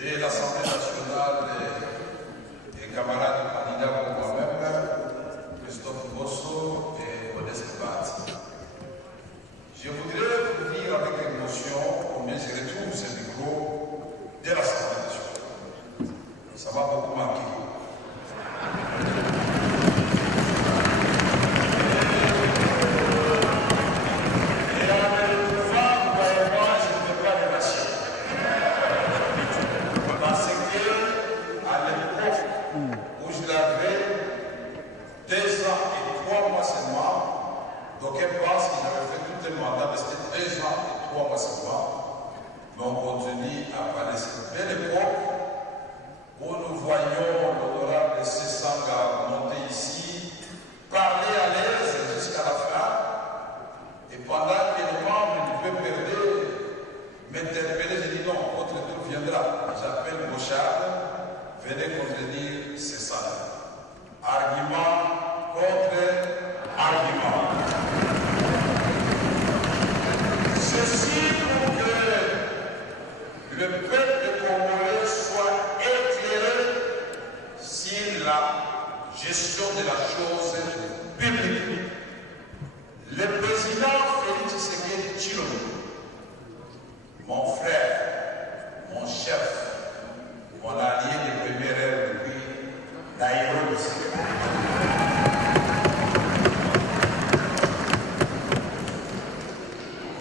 de l'Assemblée nationale et camarades candidats pour moi-même, Christophe Bosso et Modeste Bat. Je voudrais vous dire avec émotion combien je retrouve ce micro de l'Assemblée nationale. Ça m'a beaucoup manqué. Donc elle pense qu'il avait fait tout le mandat, mais c'était 2 ans et 3 mois seulement. Mais on continue à parler de cette belle époque où nous voyons l'honorable Sessanga monter ici, parler à l'aise jusqu'à la fin. Et pendant que les membres du peuple m'interpellaient, j'ai dit non, votre tour viendra. J'appelle Bouchard, venez contredire Sessanga. Argument contre argument. Ceci pour que le peuple congolais soit éclairé sur la gestion de la chose publique. Le président Félix Tshisekedi Tshilombo, mon frère, mon chef, mon allié de première heure depuis Nairobi.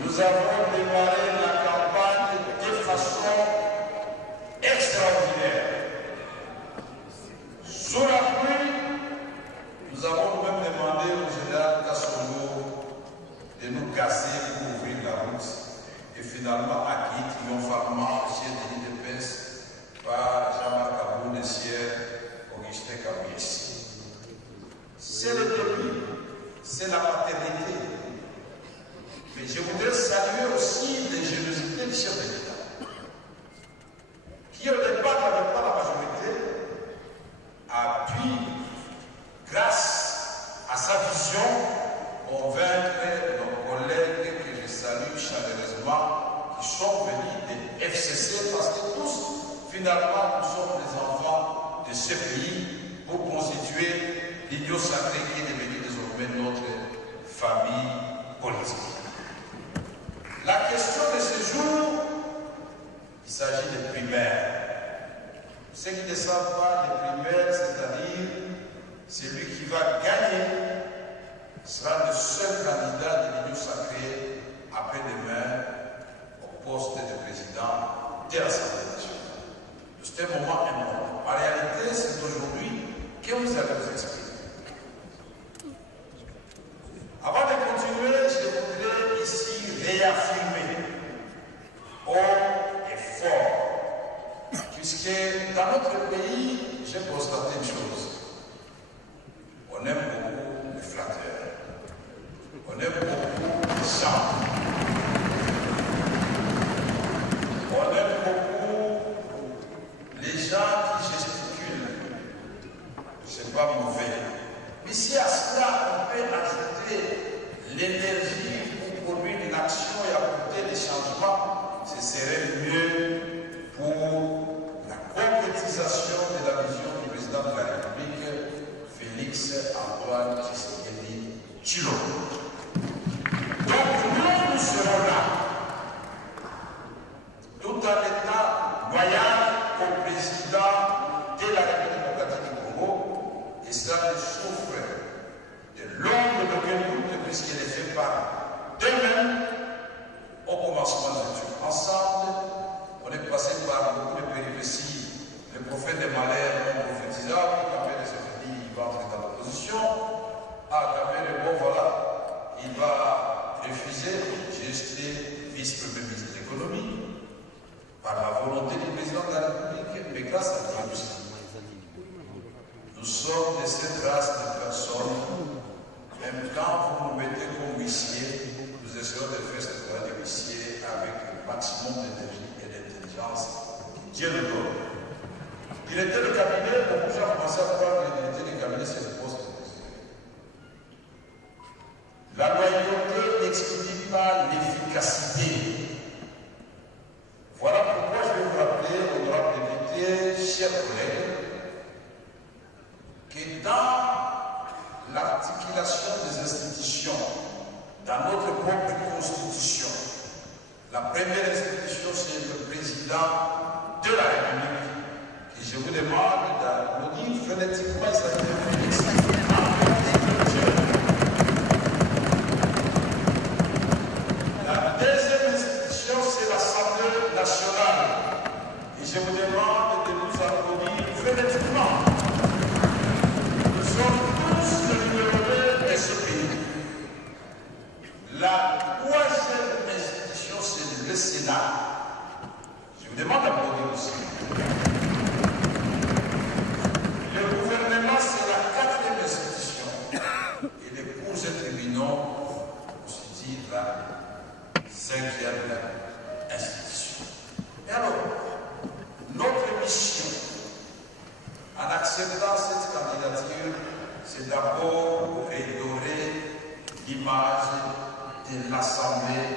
Nous avons démarré la campagne de façon extraordinaire. Sous la pluie, nous avons même demandé au général Kassongo de nous casser pour ouvrir la route. Et finalement, acquis triomphalement au siège de l'île de Pes par Jean-Marc Abou Nessier, Augustin Kabouyessi. C'est le début, c'est la paternité. Mais je voudrais saluer aussi l'ingéniosité du chef de l'État, qui au départ n'avait pas la majorité, a pu, grâce à sa vision, convaincre nos collègues que je salue chaleureusement, qui sont venus des FCC, parce que tous, finalement, nous sommes les enfants de ce pays pour constituer l'union sacrée qui est devenue désormais notre famille politique. La question de ce jour, il s'agit des primaires. Ceux qui ne savent pas les primaires, c'est-à-dire celui qui va gagner sera le seul candidat de l'Union sacrée après-demain au poste de président de l'Assemblée nationale. C'est un moment important. En réalité, c'est aujourd'hui que vous allez vous exprimer. Avant de continuer, je voudrais ici réaffirmer haut et fort, puisque dans notre pays, j'ai constaté une chose. On aime beaucoup les flatteurs. On aime beaucoup les chants. On aime beaucoup les gens qui gesticulent. C'est pas mauvais. Mais si à cela, on peut ajouter l'énergie pour produire une action et apporter des changements, ce serait mieux pour la concrétisation de la vision du président de la République, Félix Antoine Tshisekedi Tshilombo. Donc nous serons là, tout en étant loyal au président de la République démocratique du Congo, et ça ne souffre de l'ombre d'aucun doute, puisqu'il est fait par d'eux-mêmes au commencement de l'étude. Ensemble, on est passé par beaucoup de péripéties. Le prophète des malheurs non prophétisable, quand même se dit il va entrer dans l'opposition. Ah, quand même, bon voilà, il va refuser. J'ai été vice-premier ministre de l'économie par la volonté du président de la République, mais grâce à Dieu aussi. Nous sommes de cette race de personnes. Même quand vous nous mettez comme huissier, nous essayons de faire ce travail de huissier avec le maximum d'énergie et d'intelligence. Dieu nous donne. Il était le cabinet, beaucoup de gens commençaient à croire qu'il était le cabinet, c'est le poste de président. La loyauté n'exclut pas l'efficacité. Voilà pourquoi je vais vous rappeler, honorable député, chers collègues, que dans l'articulation des institutions, dans notre propre constitution, la première institution, c'est le président de la République, et je vous demande d'applaudir phonétiquement La deuxième institution, c'est l'Assemblée nationale. Et je vous demande de nous applaudir phonétiquement. Nous sommes tous le numéro 2 de ce pays. La troisième institution, c'est le Sénat. Je vous demande d'applaudir aussi. Le gouvernement, c'est la quatrième institution. Et les cours et tribunaux constituent la cinquième institution. Et alors, notre mission, en acceptant cette candidature, c'est d'abord redorer l'image de l'Assemblée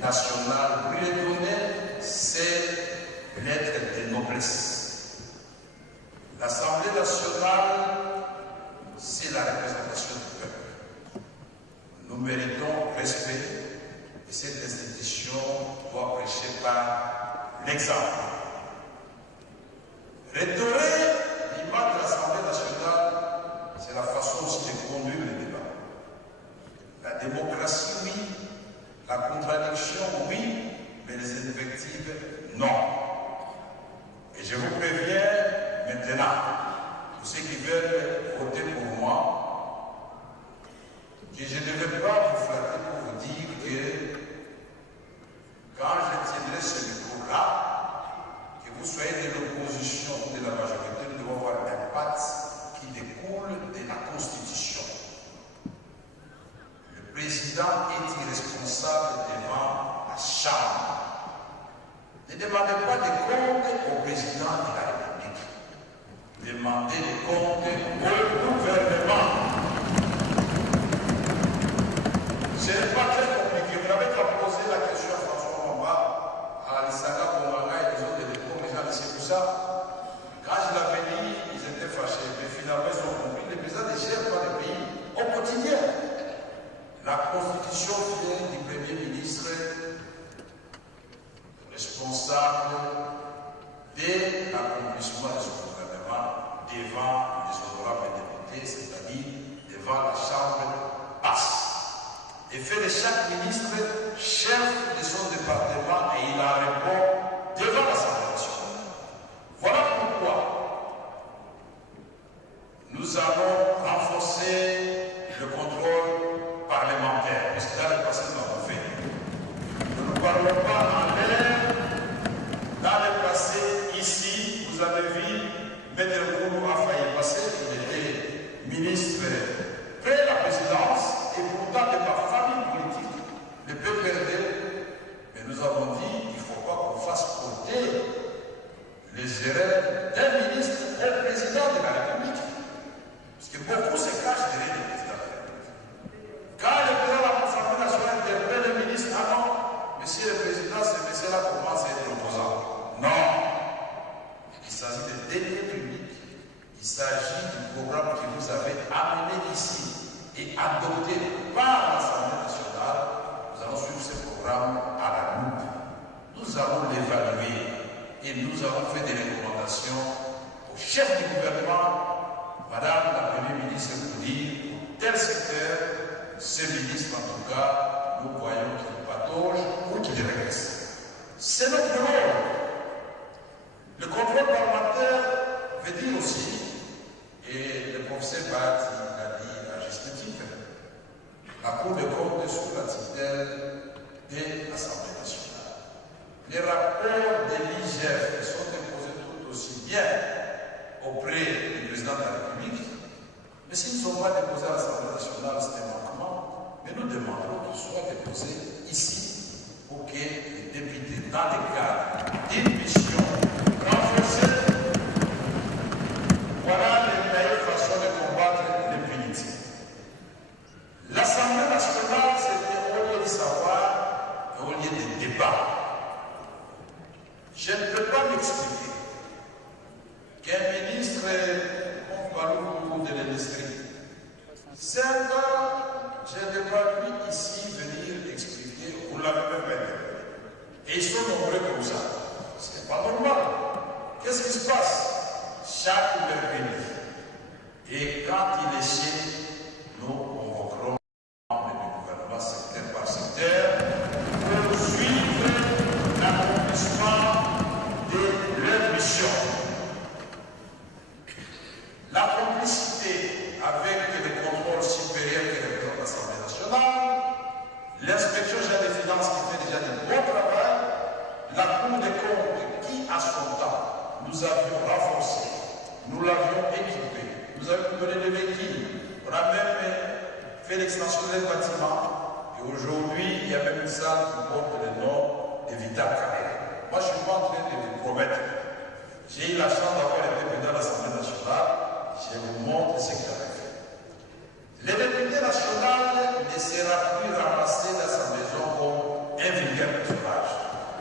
nationale, lui donner ses lettres de noblesse. L'Assemblée nationale, c'est la représentation du peuple. Nous méritons respect et cette institution doit prêcher par l'exemple. Redorer l'image de l'Assemblée nationale, c'est la façon aussi de conduire le débat. La démocratie, oui. La contradiction, oui. Mais les invectives, non. Et je vous préviens maintenant, tous ceux qui veulent voter pour moi, que je ne vais pas vous flatter pour vous dire que quand je tiendrai ce micro-là, que vous soyez de l'opposition ou de la majorité, nous devons avoir un pacte qui découle de la Constitution. Le président est irresponsable devant la Chambre. Ne demandez pas de comptes au président de la République. Demandez des comptes au gouvernement. Ce n'est pas très compliqué. Vous n'avez qu'à poser la question à François Mamba, à Alissana Bomanga et les autres les gens de Sekoussa. Quand je l'avais dit, ils étaient fâchés. Mais finalement, ils ont compris. Le président ne gère pas le pays au quotidien. La Constitution vient du Premier ministre responsable de l'accomplissement de son gouvernement devant les honorables députés, c'est-à-dire devant la Chambre basse. Et fait de chaque ministre chef de son département et il en répond devant l'Assemblée nationale. Voilà pourquoi nous allons renforcer le contrôle parlementaire. Parce que dans le passé, nous l'avons fait. Nous ne parlons pas en l'air. Dans le passé, ici, vous avez vu, Maître Kourou a failli passer, il était ministre près de la présidence, et pourtant de ma famille politique, le PPRD, mais nous avons dit qu'il ne faut pas qu'on fasse porter les erreurs d'un ministre au président de la République. Parce que beaucoup se cachent derrière le président de la République. Quand le président de l'Assemblée nationale interpelle le ministre, ah non, monsieur le président, ce monsieur-là commence à être opposant. Non. Il s'agit de deniers publics. Il s'agit du programme que vous avez amené ici et adopté par l'Assemblée nationale. Nous allons suivre ce programme à la loupe. Nous allons l'évaluer et nous avons fait des recommandations au chef du gouvernement, Madame la Première ministre, pour dire pour tel secteur, ce ministre en tout cas, nous voyons qu'il patauge ou qu'il régresse. C'est notre rôle. Le contrôle parlementaire veut dire aussi, et le professeur Bat l'a dit à juste titre, la Cour des comptes est sous la tutelle de l'Assemblée nationale. Les rapports de l'IGF sont déposés tout aussi bien auprès du président de la République, mais s'ils ne sont pas déposés à l'Assemblée nationale, c'est un manquement. Mais nous demandons qu'ils soient déposés ici pour que les députés, dans le cadre d'une mission renforcée, voilà les meilleures façons de combattre l'impunité. L'Assemblée nationale, c'était au lieu de savoir et au lieu de débat. Je ne peux pas m'expliquer qu'un 5 ans, je n'ai pas pu ici venir expliquer, vous l'avez même fait. Et ils sont nombreux comme ça. Ce n'est pas normal. Qu'est-ce qui se passe? Chaque mercredi. Et quand il est chez, nous convoquerons les membres du gouvernement secteur par secteur pour suivre l'accomplissement de leur mission. La complicité avec les contrôles supérieurs qui représentent l'Assemblée nationale, l'inspection générale des finances qui fait déjà du bon travail, la Cour des comptes qui, à son temps, nous avions renforcé, nous l'avions équipé, nous avions donné des véhicules, on a même fait l'extension des bâtiments, et aujourd'hui, il y a même une salle qui porte le nom de Vital Carrère. Moi, je ne suis pas en train de vous promettre. J'ai eu la chance d'avoir été président de l'Assemblée nationale, je vous montre ce qu'il avait fait. Le député national ne sera plus ramassé dans sa maison comme un vulgaire personnage.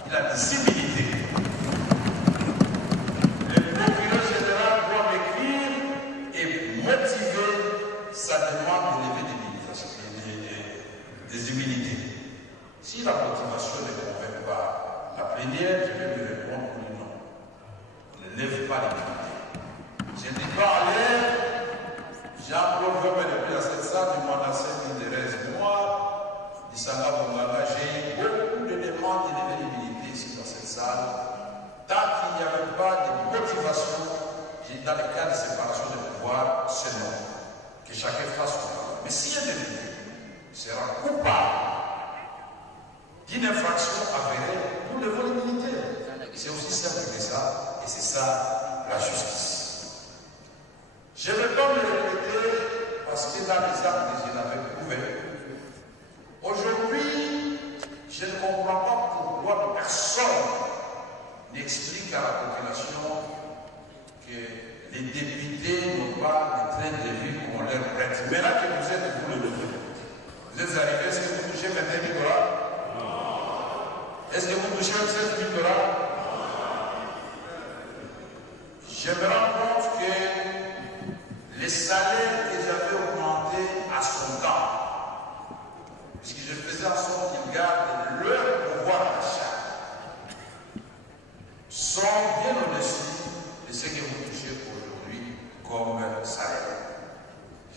Il a des civilités. Le procureur général doit m'écrire et motiver sa demande de lever des humilités. Si la motivation ne convainc pas la plénière, je vais lui répondre non. On ne lève pas l'immunité. Je ne dis pas à l'air, Jean-Claude Weber depuis la cette salle, du Mandassé, du Thérèse, moi, du Sanga Bonganga, j'ai eu beaucoup de demandes de lever l'immunité ici dans cette salle. Tant qu'il n'y avait pas de motivation, dans le cas de séparation de pouvoir, seulement que chacun fasse son travail. Mais si un député sera coupable d'une infraction avérée, nous levons l'immunité. C'est aussi simple que ça, et c'est ça la justice. Je ne vais pas me répéter parce que dans les actes que je l'avais prouvé, aujourd'hui, je ne comprends pas pourquoi personne n'explique à la population que les députés n'ont pas de train de vie qu'on leur prête. Mais là que vous êtes, vous le levez. Vous êtes arrivés, est-ce que vous touchez 21 000 $? Est-ce que vous touchez 7 000 $? Je me rends compte que les salaires que j'avais augmentés à son temps, puisque je faisais en sorte qu'ils gardent leur pouvoir d'achat, sont bien au-dessus de ce que vous touchez aujourd'hui comme salaire.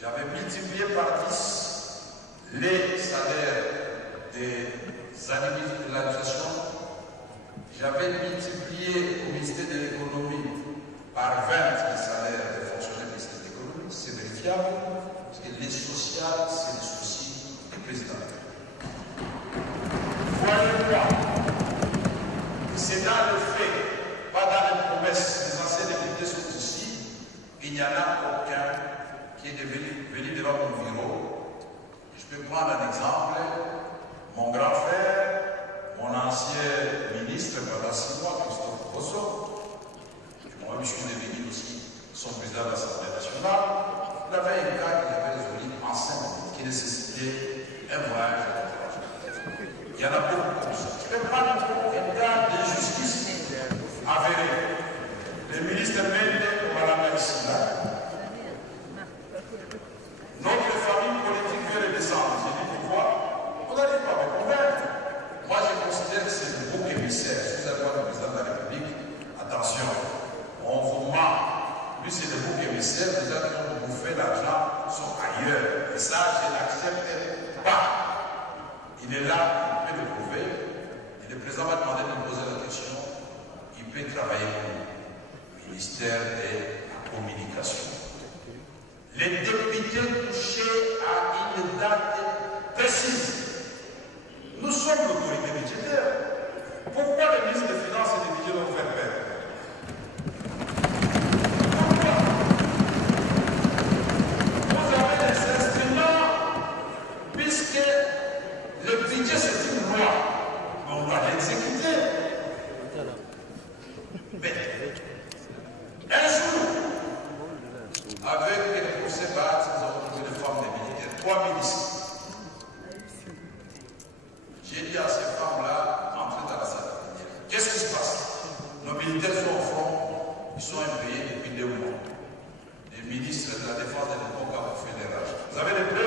J'avais multiplié par 10 les salaires des administrateurs de l'administration. J'avais multiplié au ministère de l'économie par 20 les salaires des fonctionnaires du ministère de l'économie. C'est vérifiable, parce que les sociales, c'est le souci du président. Voyez-moi, c'est dans le fait, pas dans les promesses. Les anciens députés sont ici, il n'y en a aucun qui est venu devant mon bureau. Je peux prendre un exemple. Mon grand frère, mon ancien ministre pendant 6 mois, Christophe Bosso, et moi, je suis devenu aussi son président de l'Assemblée nationale, il avait un cas qu'il avait résolu en 5 minutes, qui nécessitait un voyage à l'étranger. Il y en a beaucoup comme ça. Je ne peux pas prendre un cas d'injustice avérée. Le ministre Mende, on va l'amener ici, là. Notre famille politique veut le descendre. J'ai dit pourquoi? Vous n'allez pas me convaincre. Moi, je considère que c'est le bouc émissaire. Si vous allez voir le président de la République, attention, on vous ment. Lui, c'est le bouc émissaire. Les gens qui ont bouffé l'argent sont ailleurs. Et ça, je n'accepte pas. Il est là, il peut le prouver. Et le président va demander de me poser la question. Il peut travailler pour le ministère de la Communication. Les députés touchés à une date précise. Nous sommes l'autorité budgétaire. Pourquoi le ministre des Finances et des Budgets vont faire peur? Pourquoi? Vous avez des instruments, puisque le budget c'est une loi, mais on doit l'exécuter. Mais un jour, avec les procès BAT, nous avons trouvé des femmes des militaires, 3 ministres. J'ai dit à ces femmes-là, entrez dans la salle. Qu'est-ce qui se passe? Nos militaires sont au front, ils sont impayés depuis 2 mois. Les ministres de la Défense de l'époque ont fait des rages. Vous avez des preuves?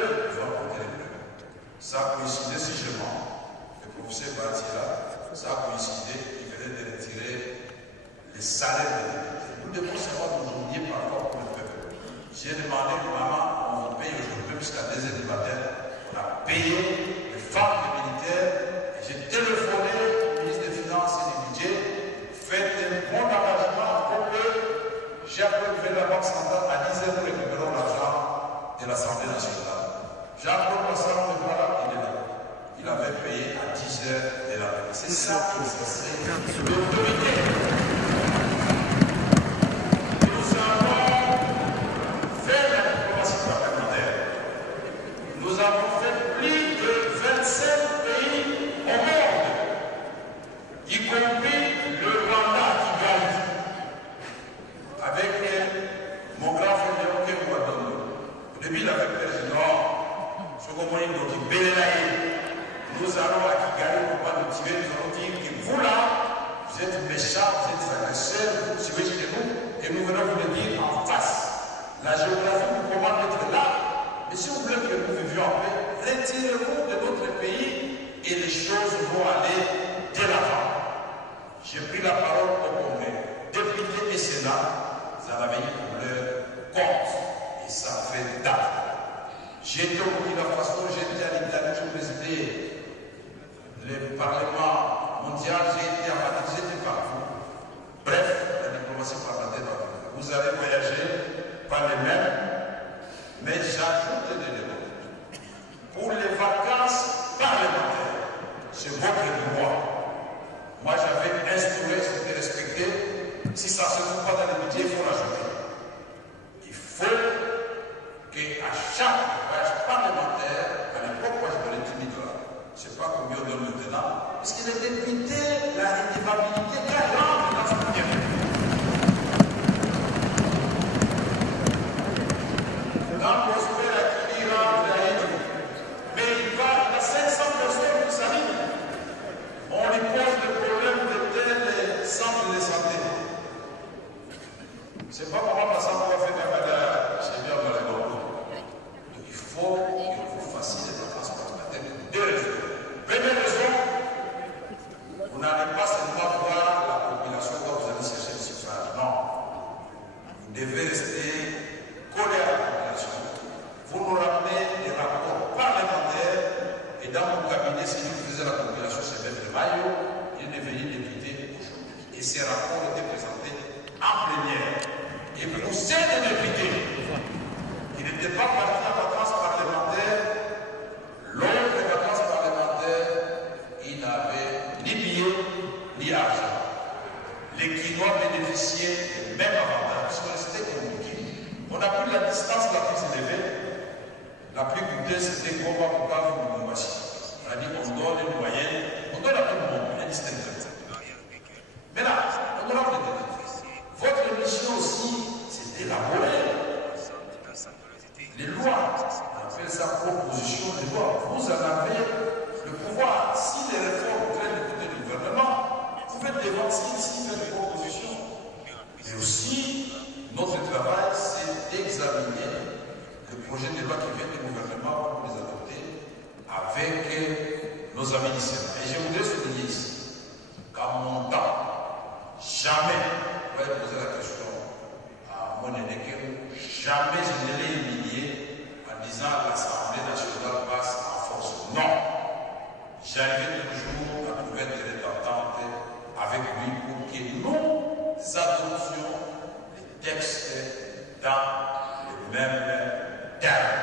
salaire de député. Nous devons savoir nous oublier parfois pour le peuple. J'ai demandé que maman, on vous paye aujourd'hui jusqu'à 2h du matin. On a payé les femmes des militaires. Et j'ai téléphoné au ministre des Finances et du Budget. Faites un bon engagement pour que j'ai appelé la Banque centrale à 10h pour récupérer l'argent de l'Assemblée nationale. Jean-Claude Massard, voilà, il est là. Il avait payé à 10h de la nuit. C'est ça qui c'est l'autorité. Nous avons fait la diplomatie parlementaire. Nous avons fait plus de 25 pays au monde, y compris le Rwanda qui gagne. Avec mon grand frère Léoké Ouadongo. Au début, il avait peur du Nord. Ce qu'on m'a dit, nous allons à Kigali pour pas nous tirer, nous allons dire que vous là, vous êtes méchants, vous êtes agresseurs, vous suivez chez nous, et nous venons vous le dire en face. La géographie nous commande d'être là, mais si vous voulez que nous vivions en paix, retirez-vous de notre pays et les choses vont aller de l'avant. J'ai pris la parole au Congrès. Députés et Sénat, vous en avez eu pour leur compte, et ça fait date. J'ai été au Burkina Faso, j'ai été à l'Italie, j'ai présidé le Parlement mondial, j'ai été à Madrid, j'étais partout. Bref, la diplomatie parlementaire va venir. Vous allez voyager, pas les mêmes, mais j'ajoute des éléments. Pour les vacances parlementaires, c'est votre droit. Moi, j'avais instauré, c'était respecté. Si ça ne se trouve pas dans les budgets, il faut l'ajouter. Il faut qu'à chaque voyage parlementaire, à l'époque, moi, je donnais 10 000 $. Je ne sais pas combien on donne maintenant. Parce que les députés, la rédivabilité, quelle langue dans ce pays. Dans Prosper à Kidira, mais il a 500 personnes qui s'arrivent. On lui pose le problème de tel centre de santé. C'est pas comment passer pour faire des malades, c'est bien dans les locaux. Donc il faut que vous fassiez des vacances parlementaires pour deux raisons. Première raison, vous n'allez pas seulement voir la population quand vous allez chercher le suffrage. Non. Vous devez rester collé à la population. Vous nous ramenez des rapports parlementaires et dans mon cabinet, celui qui faisait la population, c'est Maître Mayo, il est devenu député aujourd'hui. Et ces rapports étaient présentés en plénière. Et pour ces députés, qui n'étaient pas partis en vacances parlementaires, lors des vacances parlementaires, ils n'avaient ni billets ni argent. Les Quinois bénéficiaient des mêmes avantages, parce que c'était compliqué. On a pris la distance la plus élevée, la plus coûteuse, c'était Goma Bukavu ou Lubumbashi. C'est-à-dire qu'on donne une moyenne, on donne à tout le monde, indistinctement. Mais là, honorable député, votre mission aussi, c'est d'élaborer les lois. On appelle ça proposition de loi. Vous en avez le pouvoir. Si les réformes traînent du côté du gouvernement, vous faites des votes ici, faire des propositions. Mais aussi, notre travail, c'est d'examiner le projet de loi qui vient du gouvernement pour les adopter avec nos amis du Sénat. Et je voudrais souligner ici qu'à mon temps, jamais, vous allez poser la question à mon aîné, jamais je ne l'ai humilié en disant que l'Assemblée nationale passe en force. Non. J'arrivais toujours à trouver des ententes avec lui pour que nous adoptions les textes dans les mêmes termes.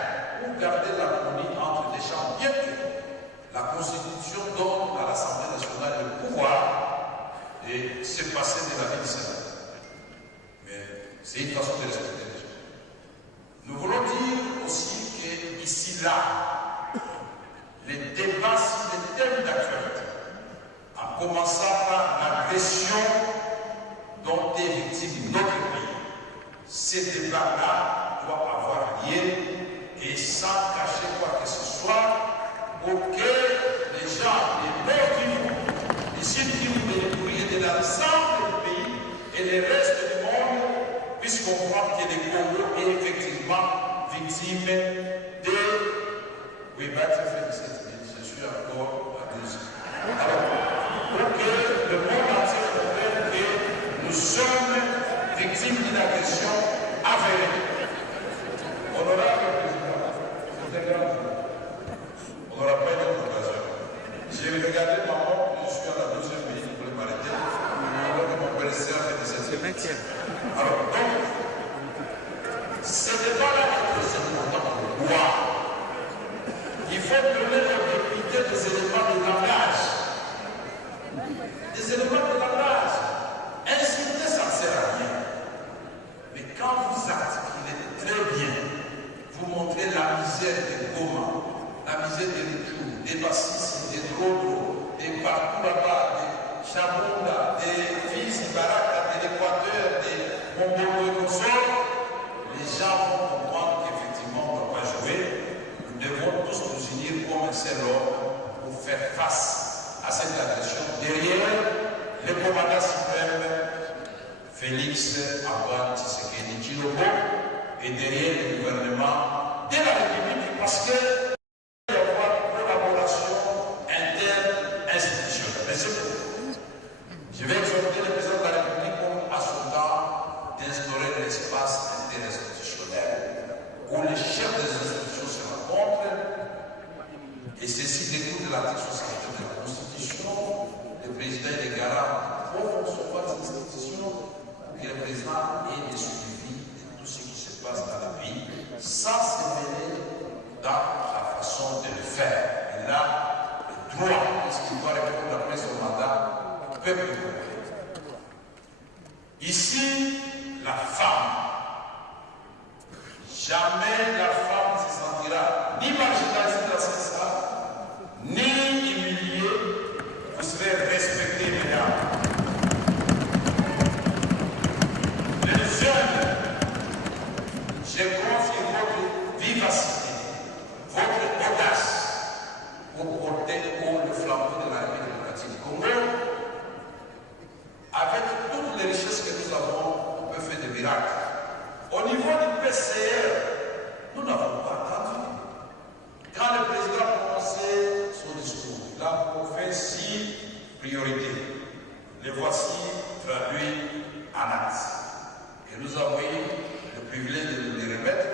Pour garder l'harmonie entre les chambres, bien que la Constitution donne à l'Assemblée nationale le pouvoir de se passer de la vie du Sénat. Mais c'est une façon de respecter les gens. Nous voulons dire aussi qu'ici, là, les débats sur les thèmes d'actualité, en commençant par l'agression dont est victime notre pays, ces débats-là doivent avoir lieu et sans cacher quoi que ce soit pour que les gens, les Nord Kivu, les Sud Kivu, les Ituri et de l'ensemble du pays et le reste du monde puissent comprendre que le Congo est effectivement victime de... Oui, je suis encore à 12. Alors, pour que le monde entier comprenne que nous sommes Alors, donc, ce n'est pas là que c'est important de boire. Il faut donner aux députés des éléments de langage. Des éléments de langage. Insulter, ça ne sert à rien. Mais quand vous articulez très bien, vous montrez la misère des Goma, la misère des Luchou, des Bassis, des Drodo, des partout là-bas, des Chabonda, des fils de Baraka, de l'Équateur, des Mongolo et les gens vont comprendre qu'effectivement on ne doit pas jouer. Nous devons tous nous unir comme un seul homme pour faire face à cette agression derrière le commandant suprême Félix Antoine Tshisekedi Tshilombo et derrière le gouvernement de la République parce que il y a une collaboration interne institutionnelle. Mais c'est tout. Je vais exhorter le président de la République comme à son temps d'instaurer un espace interinstitutionnel où les chefs des institutions se rencontrent et ceci découle de l'article 67 de la Constitution. Le président et les garants pour recevoir ces institutions pour que le président ait des suivis de tout ce qui se passe dans le pays sans se mêler dans la façon de le faire. Il a le droit, puisqu'il doit répondre après son mandat au peuple congolais. Ici, la femme. Jamais la femme ne se sentira ni marginalisée dans ce sens, ni humiliée. Vous serez respectés, mesdames. Les jeunes, je confie votre vivacité, votre audace pour porter haut le flambeau de la République démocratique du Congo. Avec toutes les richesses que nous avons, on peut faire des miracles. Au niveau du PCR, nous n'avons pas attendu. Quand le président a prononcé son discours, il a fait 6 priorités. Les voici traduits en actes. Et nous avons eu le privilège de nous les remettre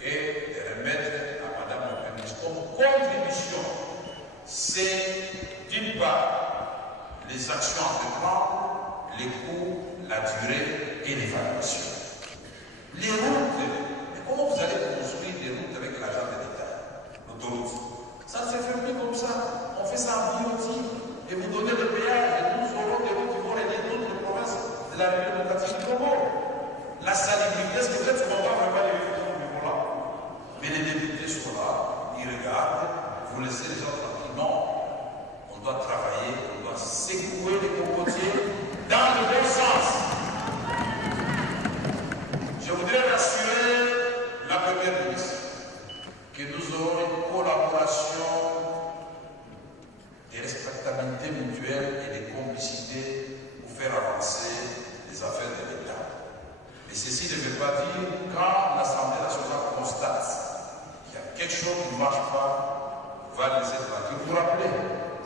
et de remettre à Madame la Première ministre comme contribution. C'est d'une part les actions à prendre, les coûts, la durée et l'évaluation. Les routes, mais comment vous allez construire des routes avec l'argent de l'État? L'autoroute. Ça ne se fait plus comme ça. On fait ça en BOT et vous donnez le péage et nous aurons des routes qui vont relier d'autres provinces de la République démocratique du Congo. La salubrité, est-ce que peut-être on va vraiment les faire au niveau là? Mais les députés sont là, ils regardent, vous laissez les gens tranquilles. Non. On doit travailler, on doit secouer les cocotiers dans le bon sens. Je voudrais rassurer la Première ministre que nous aurons une collaboration des respectabilités mutuelles et des complicités pour faire avancer les affaires de l'État. Mais ceci ne veut pas dire quand l'Assemblée nationale constate qu'il y a quelque chose qui ne marche pas, on va laisser tranquille. Vous vous rappelez,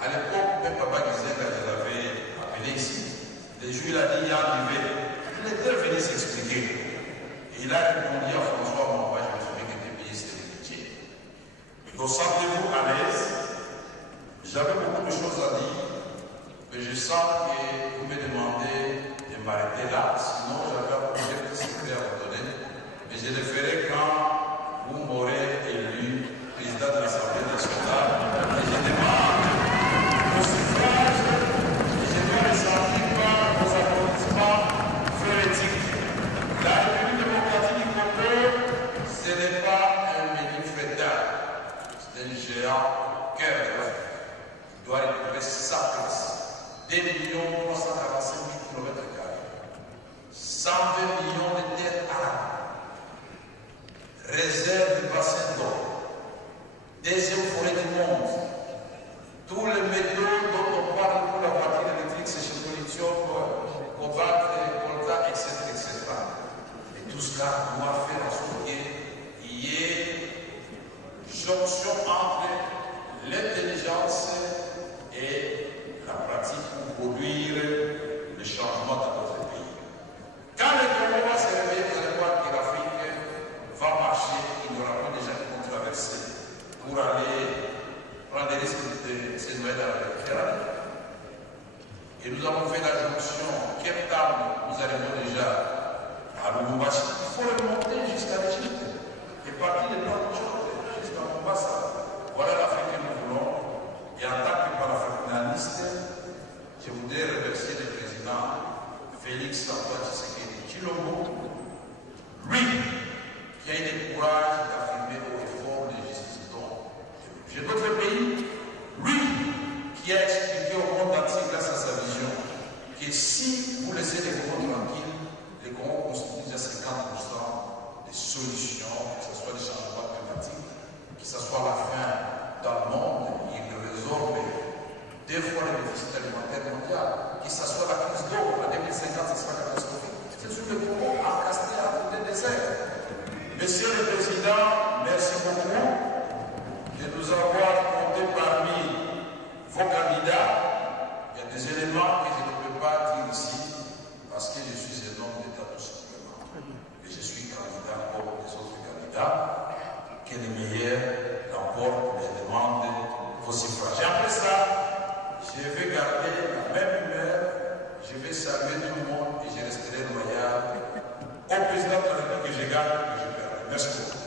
à l'époque, même Papa Gizenga, je l'avais appelé ici. Le juge a dit, il y a un niveau. Il était venu s'expliquer. Et il a répondu à François Mamba, je me souviens que le pays c'était le métier. Donc sentez-vous à l'aise. J'avais beaucoup de choses à dire, mais je sens que vous me demandez de m'arrêter là. Sinon, j'avais un projet de secret à vous donner. Mais je le ferai quand vous m'aurez élu président de l'Assemblée nationale. Et je demande vos suffrages et je dois ressentir par vos applaudissements frénétiques. La République démocratique du Congo, ce n'est pas un menu frétard, c'est un géant cœur de l'Afrique. Il doit retrouver sa place. 2 345 000 km², 120 millions de terres arabes, réserve de bassins d'eau, deuxième forêt du monde, tous les métaux dont on parle pour la voiture électrique, c'est chez lithium, cobalt, coltan, etc., etc. Et tout cela doit faire en sorte qu'il y ait jonction entre l'intelligence et la pratique pour produire le changement dans notre pays. Quand le Congo va se réveiller, vous allez voir que l'Afrique va marcher, il y aura pas des gens qui vont traverser pour aller prendre des risques de se noyer dans la Méditerranée. Et nous avons fait la jonction Cape Town, nous arrivons déjà Lubumbashi, il faut remonter jusqu'à l'Égypte et partir des plans de jusqu'à Mombasa. Voilà l'Afrique que nous voulons. Et en tant que panafricaniste, je voudrais remercier le président Félix Antoine Tshisekedi Tshilombo, lui qui a eu le courage d'affirmer au effort les justices dont j'ai d'autres pays, lui qui a expliqué au monde entier grâce à sa vision que si vous laissez les Congos tranquilles, les Congos constituent déjà 50% des solutions, que ce soit les changements climatiques, que ce soit la faim dans le monde, il résorbe 2 fois le déficit alimentaire mondial, que ce soit la crise d'eau, en 2050, ce sera catastrophique. C'est sur le Congo encastré à côté des désert. Monsieur le Président, merci beaucoup de nous avoir compté parmi vos candidats. Il y a des éléments que je ne peux pas dire ici parce que je suis un homme d'État tout simplement. Et je suis candidat comme les autres candidats. Que les meilleurs l'emportent, je demande vos suffrages. Et après ça, je vais garder la même humeur, je vais saluer tout le monde et je resterai loyal au président de la République que je gagne et que je perds. Merci beaucoup.